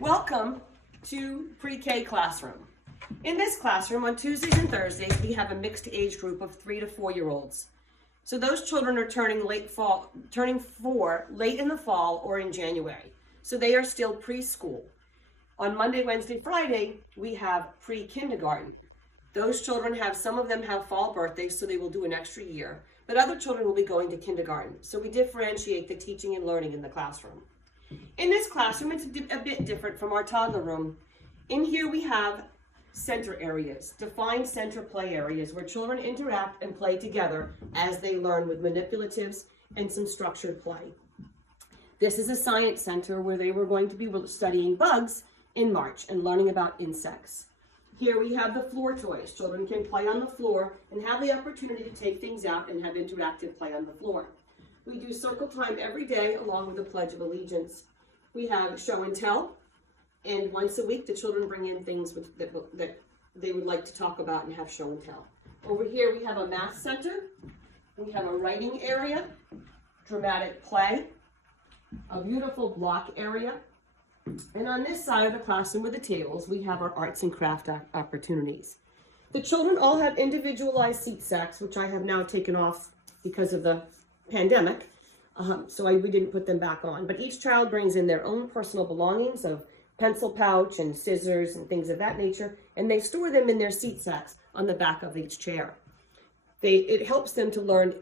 Welcome to Pre-K classroom. In this classroom on Tuesdays and Thursdays, we have a mixed age group of 3 to 4-year-olds. So those children are turning 4 late in the fall or in January. So they are still preschool. On Monday, Wednesday, Friday, we have pre-kindergarten. Those children some of them have fall birthdays, so they will do an extra year, but other children will be going to kindergarten. So we differentiate the teaching and learning in the classroom. In this classroom, it's a bit different from our toddler room. In here we have center areas, defined center play areas where children interact and play together as they learn with manipulatives and some structured play. This is a science center where they were going to be studying bugs in March and learning about insects. Here we have the floor toys. Children can play on the floor and have the opportunity to take things out and have interactive play on the floor. We do circle time every day along with the Pledge of Allegiance. We have show and tell, and once a week the children bring in things that they would like to talk about and have show and tell. Over here we have a math center, we have a writing area, dramatic play, a beautiful block area, and on this side of the classroom with the tables we have our arts and craft opportunities. The children all have individualized seat sacks, which I have now taken off because of the pandemic, we didn't put them back on. But each child brings in their own personal belongings of pencil pouch and scissors and things of that nature, and they store them in their seat sacks on the back of each chair. It helps them to learn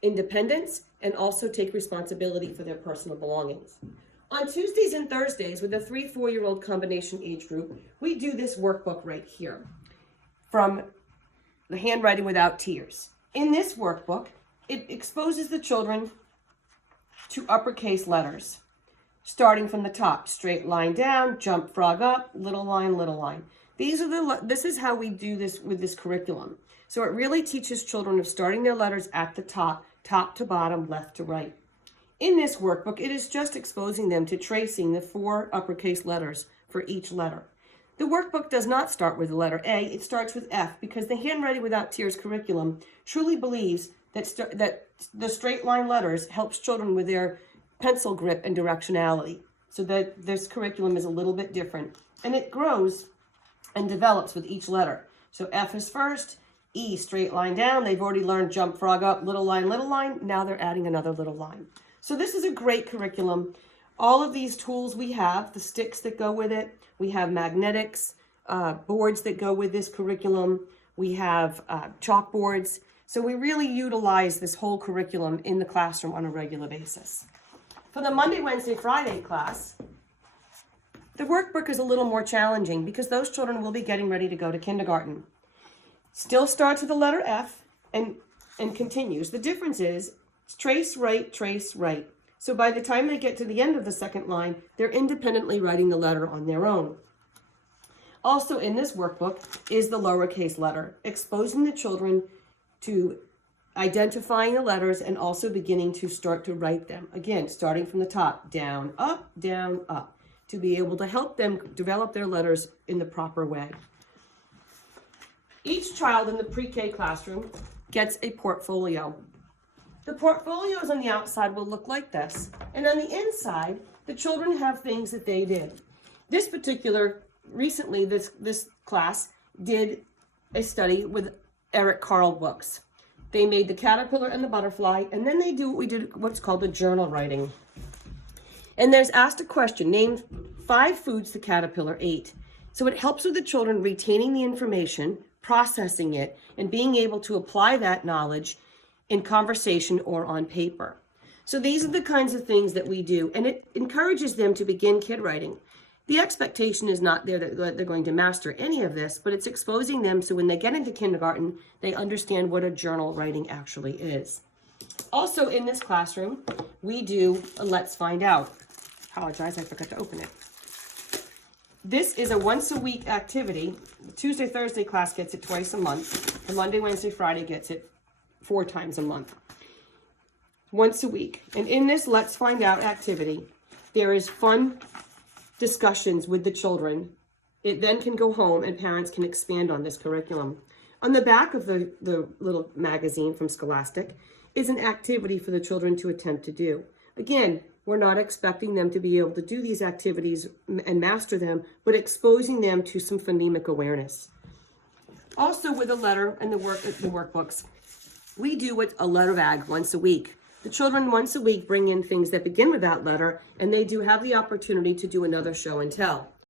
independence and also take responsibility for their personal belongings. On Tuesdays and Thursdays, with the 3-4-year-old combination age group, we do this workbook right here from the Handwriting Without Tears. In this workbook, it exposes the children to uppercase letters, starting from the top, straight line down, jump frog up, little line, little line. This is how we do this with this curriculum. So it really teaches children of starting their letters at the top to bottom, left to right. In this workbook, it is just exposing them to tracing the 4 uppercase letters for each letter. The workbook does not start with the letter A, it starts with F, because the Handwriting Without Tears curriculum truly believes that the straight line letters helps children with their pencil grip and directionality. So that this curriculum is a little bit different. And it grows and develops with each letter. So F is first, E, straight line down. They've already learned jump frog up, little line, little line. Now they're adding another little line. So this is a great curriculum. All of these tools we have, the sticks that go with it. We have magnetics, boards that go with this curriculum. We have chalkboards. So we really utilize this whole curriculum in the classroom on a regular basis. For the Monday, Wednesday, Friday class, the workbook is a little more challenging because those children will be getting ready to go to kindergarten. Still starts with the letter F and continues. The difference is trace right, trace right. So by the time they get to the end of the second line, they're independently writing the letter on their own. Also in this workbook is the lowercase letter, exposing the children to identifying the letters and also beginning to start to write them. Again, starting from the top, down, up, to be able to help them develop their letters in the proper way. Each child in the pre-K classroom gets a portfolio. The portfolios on the outside will look like this, and on the inside, the children have things that they did. Recently, this class did a study with Eric Carle books. They made the caterpillar and the butterfly, and then they do what's called the journal writing. And there's asked a question, name 5 foods the caterpillar ate. So it helps with the children retaining the information, processing it, and being able to apply that knowledge in conversation or on paper. So these are the kinds of things that we do, and it encourages them to begin kid writing. The expectation is not there that they're going to master any of this, but it's exposing them so when they get into kindergarten, they understand what a journal writing actually is. Also in this classroom, we do a Let's Find Out. Apologize, I forgot to open it. This is a once a week activity. The Tuesday, Thursday class gets it twice a month. The Monday, Wednesday, Friday gets it 4 times a month. Once a week. And in this Let's Find Out activity, there is fun discussions with the children. It then can go home and parents can expand on this curriculum. On the back of the little magazine from Scholastic is an activity for the children to attempt to do. Again, We're not expecting them to be able to do these activities and master them, but exposing them to some phonemic awareness. Also with the letter and the workbooks, we do a letter bag once a week. The children once a week bring in things that begin with that letter, and they do have the opportunity to do another show and tell.